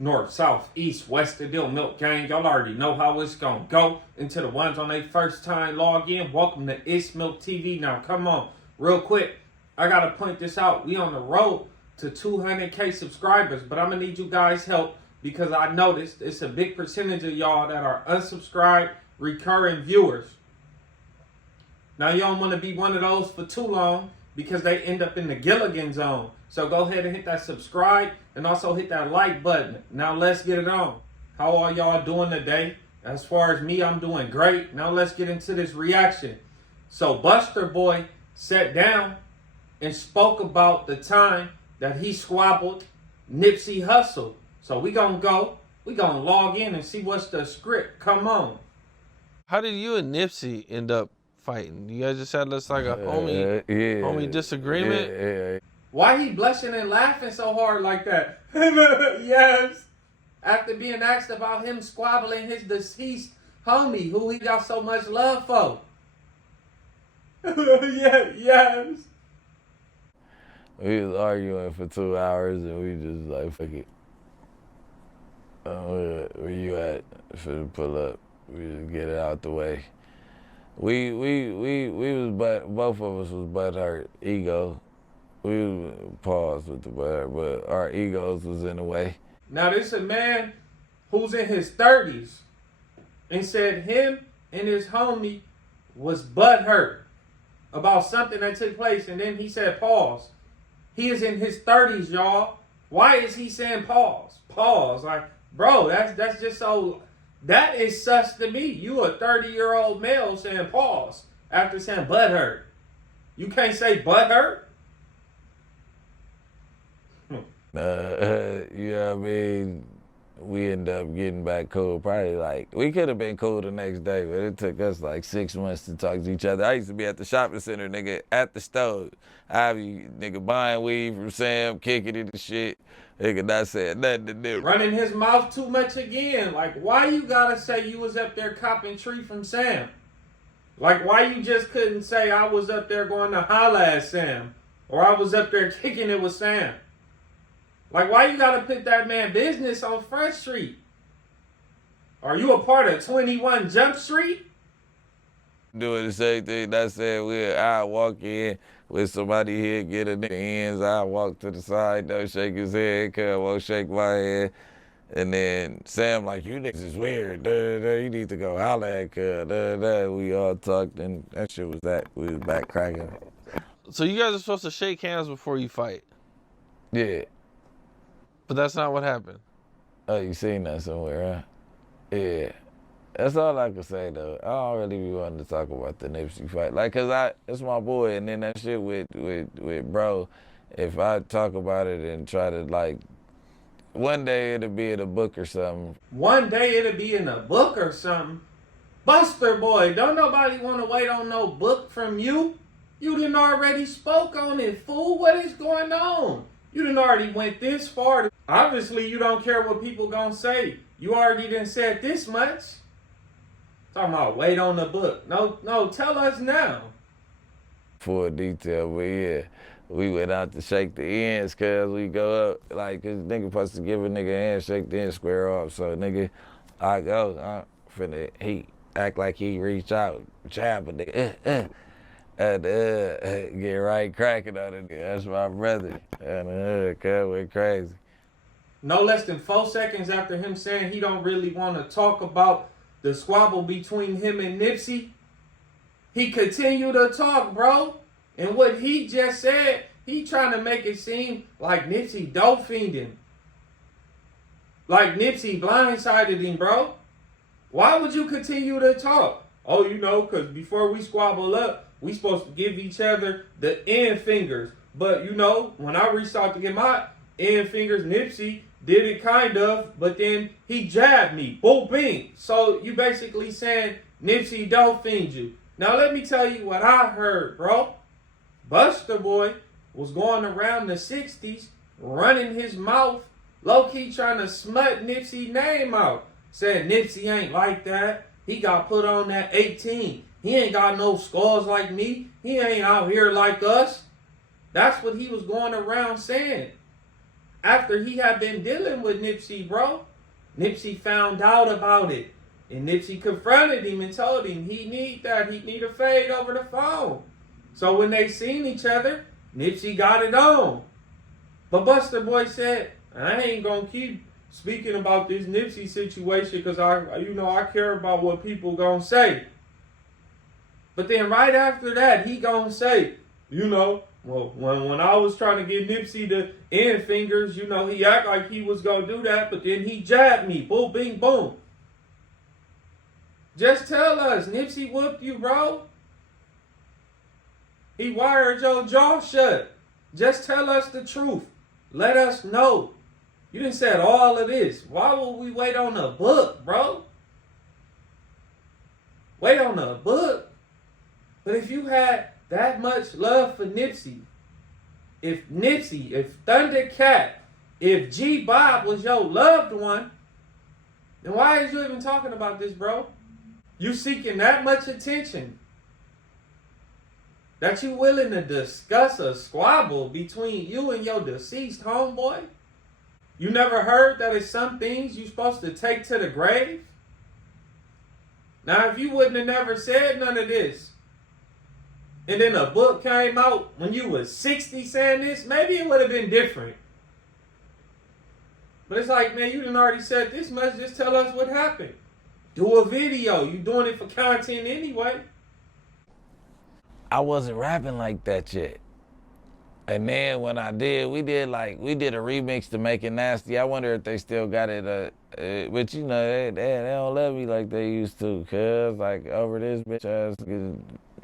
North, south, east, west of Dill Milk Gang. Y'all already know how it's gonna go. And to the ones on their first time log in, welcome to It's Milk TV. Now come on, real quick, I gotta point this out. We on the road to 200K subscribers, but I'm gonna need you guys' help because I noticed it's a big percentage of y'all that are unsubscribed, recurring viewers. Now you don't want to be one of those for too long because they end up in the Gilligan zone. So go ahead and hit that subscribe and also hit that like button. Now let's get it on. How are y'all doing today? As far as me, I'm doing great. Now let's get into this reaction. So Buster Boy sat down and spoke about the time that he squabbled Nipsey Hussle. So we gonna log in and see what's the script. Come on. How did you and Nipsey end up fighting? You guys just had this like a homie disagreement? Yeah. Why he blushing and laughing so hard like that? Yes. After being asked about him squabbling his deceased homie who he got so much love for. Yes. We was arguing for 2 hours and we just like, fuck it. Where you at? Finna pull up. We just get it out the way. We was both of us was butt hurt. Ego. We was paused with the butt, but our egos was in the way. Now this a man who's in his 30s and said him and his homie was butt hurt about something that took place, and then he said pause. He is in his 30s, y'all. Why is he saying pause? Pause. Like, bro, that's just so. That is sus to me. You a 30-year-old male saying pause after saying butt hurt. You can't say butt hurt? You know what I mean? We end up getting back cool. Probably like, we could have been cool the next day, but it took us like 6 months to talk to each other. I used to be at the shopping center, nigga, at the stove. I be, nigga, buying weed from Sam, kicking it and shit. Nigga not saying nothing to do. Running his mouth too much again. Like, why you gotta say you was up there copping tree from Sam? Like, why you just couldn't say I was up there going to holla at Sam? Or I was up there kicking it with Sam? Like, why you gotta put that man business on Front Street? Are you a part of 21 Jump Street? Doing the same thing. I said, I walk in with somebody here, get a nigga ends. I walk to the side, don't shake his head, cuz won't shake my head. And then Sam like, you niggas is weird. You need to go holler at cuz. We all talked and that shit was that. We was back cracking. So you guys are supposed to shake hands before you fight? Yeah. But that's not what happened. Oh, you seen that somewhere, huh? Yeah. That's all I can say, though. I don't really be wanting to talk about the Nipsey fight. Like, cause it's my boy, and then that shit with bro, if I talk about it and try to, like, one day it'll be in a book or something. One day it'll be in a book or something. Buster Boy, don't nobody want to wait on no book from you. You done already spoke on it, fool. What is going on? You done already went this far. Obviously, you don't care what people gonna say. You already done said this much. Talking about wait on the book. No, tell us now. Full detail, but yeah, we went out to shake the ends cause we go up, like, cause nigga supposed to give a nigga a handshake, then square off. So nigga, I go, he act like he reach out, jab a nigga, and get right cracking on it. That's my brother. And cuz went crazy. No less than 4 seconds after him saying he don't really want to talk about the squabble between him and Nipsey, he continued to talk, bro. And what he just said, he trying to make it seem like Nipsey dope fiending. Like Nipsey blindsided him, bro. Why would you continue to talk? Oh, you know, because before we squabble up, we supposed to give each other the end fingers. But, you know, when I reached out to get my end fingers, Nipsey did it kind of, but then he jabbed me. Boom, bing. So you basically saying Nipsey don't fiend you. Now let me tell you what I heard, bro. Buster Boy was going around the 60s, running his mouth, low-key trying to smut Nipsey's name out. Saying Nipsey ain't like that. He got put on that 18. He ain't got no scars like me. He ain't out here like us. That's what he was going around saying. after he had been dealing with Nipsey, bro. Nipsey found out about it. And Nipsey confronted him and told him he need that. He need a fade over the phone. So when they seen each other, Nipsey got it on. But Busta Boy said, I ain't gonna keep speaking about this Nipsey situation because I care about what people gonna say. But then right after that, he gonna say, well, when I was trying to get Nipsey to end fingers, he act like he was gonna do that, but then he jabbed me. Boom, bing, boom. Just tell us, Nipsey whooped you, bro. He wired your jaw shut. Just tell us the truth. Let us know. You done said all of this. Why would we wait on a book, bro? Wait on a book? But if you had that much love for Nipsey, if Thundercat, if G Bob was your loved one, then why is you even talking about this, bro? You seeking that much attention that you willing to discuss a squabble between you and your deceased homeboy? You never heard that it's some things you supposed to take to the grave? Now, if you wouldn't have never said none of this, and then a book came out when you was 60 saying this, maybe it would have been different. But it's like, man, you done already said this much, just tell us what happened. Do a video. You doing it for content anyway. I wasn't rapping like that yet. And then when I did, we did a remix to Make It Nasty. I wonder if they still got it. But they don't love me like they used to. Cause like over this bitch ass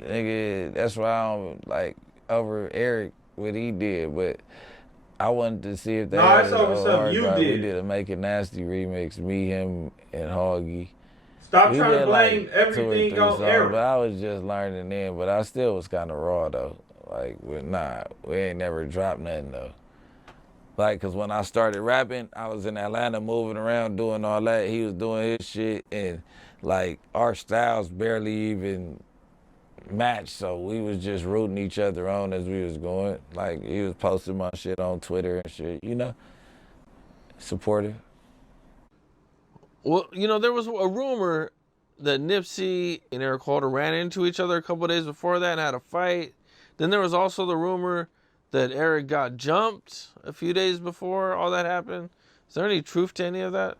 nigga, that's why I don't like over Eric what he did. But I wanted to see if they had it's over something you did. We did a Make It Nasty remix, me, him, and Hoggy. Stop trying to blame everything on Eric. But I was just learning then, but I still was kind of raw though. Like, we ain't never dropped nothing though. Like, cause when I started rapping, I was in Atlanta moving around doing all that. He was doing his shit, and like our styles barely even matched. So we was just rooting each other on as we was going. Like he was posting my shit on Twitter and shit, supportive. Well, there was a rumor that Nipsey and Eric Holder ran into each other a couple of days before that and had a fight. Then there was also the rumor that Eric got jumped a few days before all that happened. Is there any truth to any of that?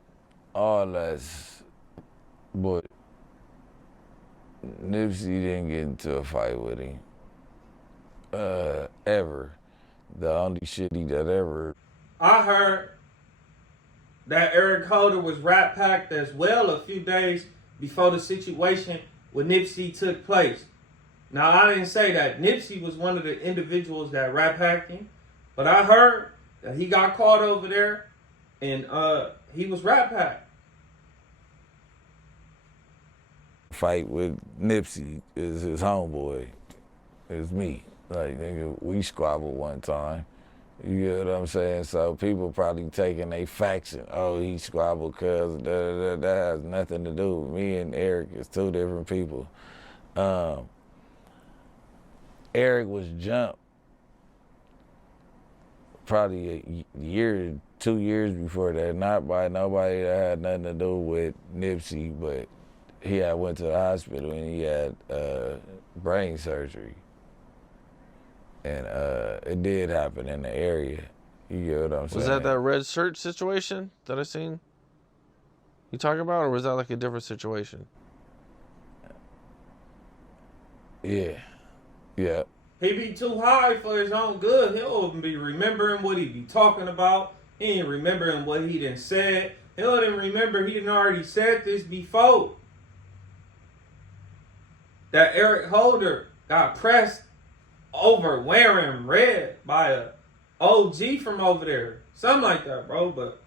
All that's, but Nipsey didn't get into a fight with him. Ever. The only shit he did ever. I heard that Eric Holder was rat packed as well a few days before the situation with Nipsey took place. Now, I didn't say that Nipsey was one of the individuals that rat packed him, but I heard that he got caught over there and he was rat packed. Fight with Nipsey is his homeboy. It's me. Like, nigga, we squabbled one time. You get what I'm saying? So people probably taking they facts and, he squabbled cause that has nothing to do with me and Eric. It's two different people. Eric was jumped probably a year, 2 years before that, not by nobody that had nothing to do with Nipsey, but he had went to the hospital and he had brain surgery. And it did happen in the area. You get what I'm saying? Was that red shirt situation that I seen you talking about, or was that like a different situation? Yeah. He be too high for his own good. He'll be remembering what he be talking about. He ain't remembering what he done said. He'll didn't remember he done already said this before. That Eric Holder got pressed over wearing red by a OG from over there. Something like that, bro, but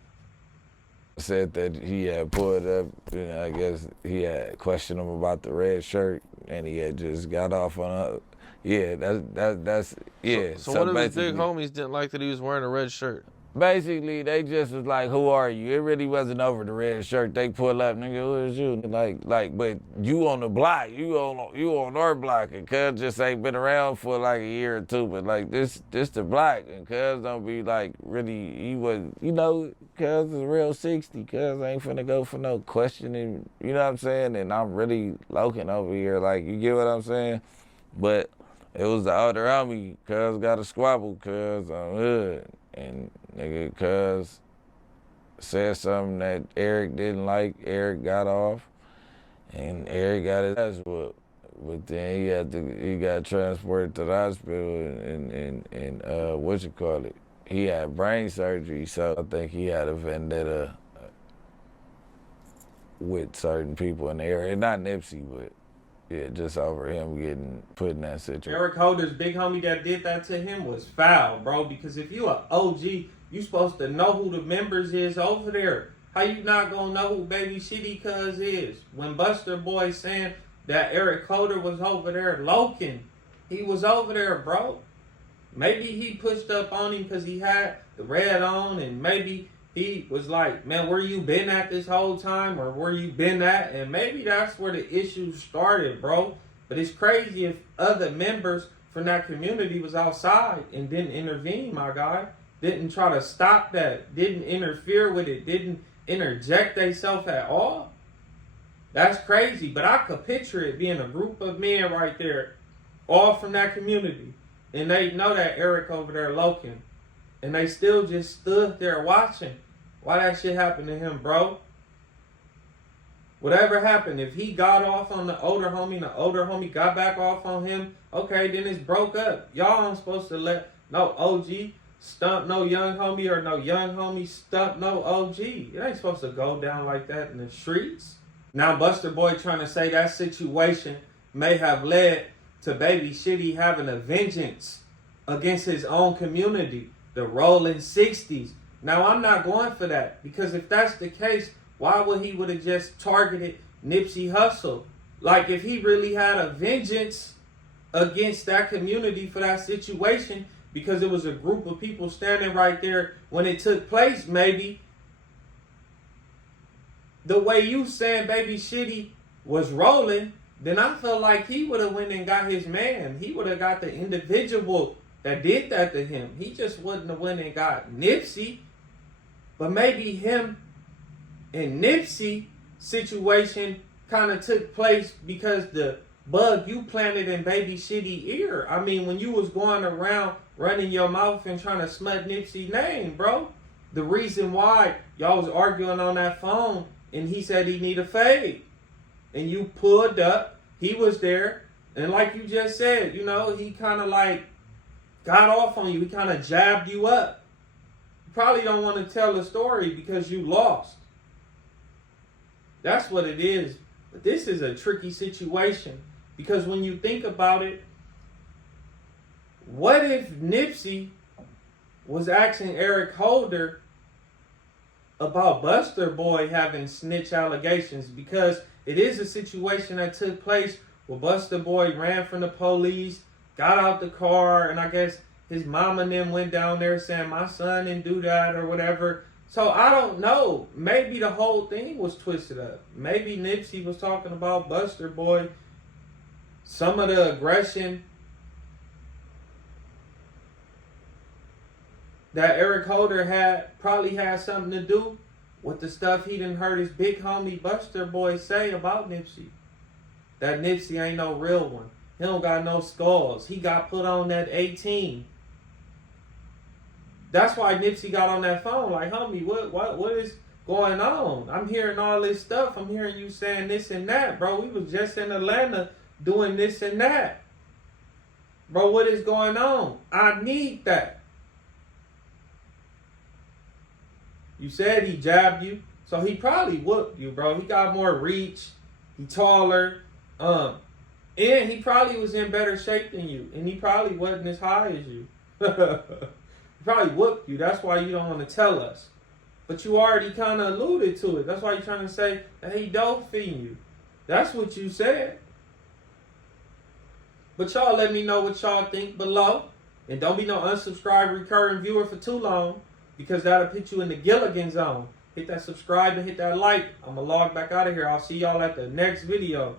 said that he had pulled up, I guess he had questioned him about the red shirt and he had just got off on that's So what if his big homies didn't like that he was wearing a red shirt? Basically, they just was like, "Who are you?" It really wasn't over the red shirt. They pull up, nigga, who is you? But you on the block, you on our block, and cuz just ain't been around for like a year or two. But like this the block, and cuz don't be like really. He was, cuz is a real 60. Cuz ain't finna go for no questioning. You know what I'm saying? And I'm really loking over here, like you get what I'm saying? But it was the older homie. Cuz got a squabble. Cuz I'm hood. And nigga, cuz said something that Eric didn't like. Eric got off, and Eric got his ass whooped. But then he got transported to the hospital, and what you call it? He had brain surgery, so I think he had a vendetta with certain people in the area. Not Nipsey, but yeah, just over him getting put in that situation. Eric Holder's big homie that did that to him was foul, bro. Because if you a OG, you supposed to know who the members is over there. How you not gonna know who Baby Shitty Cuz is? When Buster Boy saying that Eric Holder was over there loking, he was over there, bro. Maybe he pushed up on him because he had the red on, and maybe he was like, man, where you been at this whole time, or where you been at? And maybe that's where the issue started, bro. But it's crazy if other members from that community was outside and didn't intervene, my guy. Didn't try to stop that. Didn't interfere with it. Didn't interject themselves at all. That's crazy. But I could picture it being a group of men right there, all from that community. And they know that Eric over there loking. And they still just stood there watching. Why that shit happened to him, bro? Whatever happened, if he got off on the older homie and the older homie got back off on him, okay, then it's broke up. Y'all aren't supposed to let no OG stump no young homie, or no young homie stump no OG. It ain't supposed to go down like that in the streets. Now Buster Boy trying to say that situation may have led to Baby Shitty having a vengeance against his own community, the rolling 60s. Now I'm not going for that, because if that's the case, why would he would have just targeted Nipsey Hussle? Like if he really had a vengeance against that community for that situation, because it was a group of people standing right there when it took place, maybe the way you saying Baby Shitty was rolling, then I feel like he would have went and got his man. He would have got the individual that did that to him. He just wouldn't have went and got Nipsey. But maybe him and Nipsey situation kind of took place because the bug you planted in Baby Shitty ear. I mean, when you was going around running your mouth and trying to smut Nipsey's name, bro. The reason why y'all was arguing on that phone and he said he need a fade. And you pulled up, he was there, and like you just said, he kind of like got off on you. He kind of jabbed you up. You probably don't want to tell the story because you lost. That's what it is. But this is a tricky situation, because when you think about it, what if Nipsey was asking Eric Holder about Buster Boy having snitch allegations? Because it is a situation that took place where Buster Boy ran from the police, got out the car, and I guess his mom and them went down there saying, my son didn't do that or whatever. So I don't know. Maybe the whole thing was twisted up. Maybe Nipsey was talking about Buster Boy. Some of the aggression that Eric Holder probably had something to do with the stuff he done heard his big homie Buster Boy say about Nipsey. That Nipsey ain't no real one. He don't got no skulls. He got put on that 18. That's why Nipsey got on that phone like, homie, what is going on? I'm hearing all this stuff. I'm hearing you saying this and that, bro. We was just in Atlanta doing this and that. Bro, what is going on? I need that. You said he jabbed you, so he probably whooped you, bro. He got more reach. He taller. And he probably was in better shape than you. And he probably wasn't as high as you. He probably whooped you. That's why you don't want to tell us. But you already kind of alluded to it. That's why you're trying to say that he dope feeding you. That's what you said. But y'all let me know what y'all think below. And don't be no unsubscribed recurring viewer for too long. because that'll put you in the Gilligan zone. Hit that subscribe and hit that like. I'm going to log back out of here. I'll see y'all at the next video.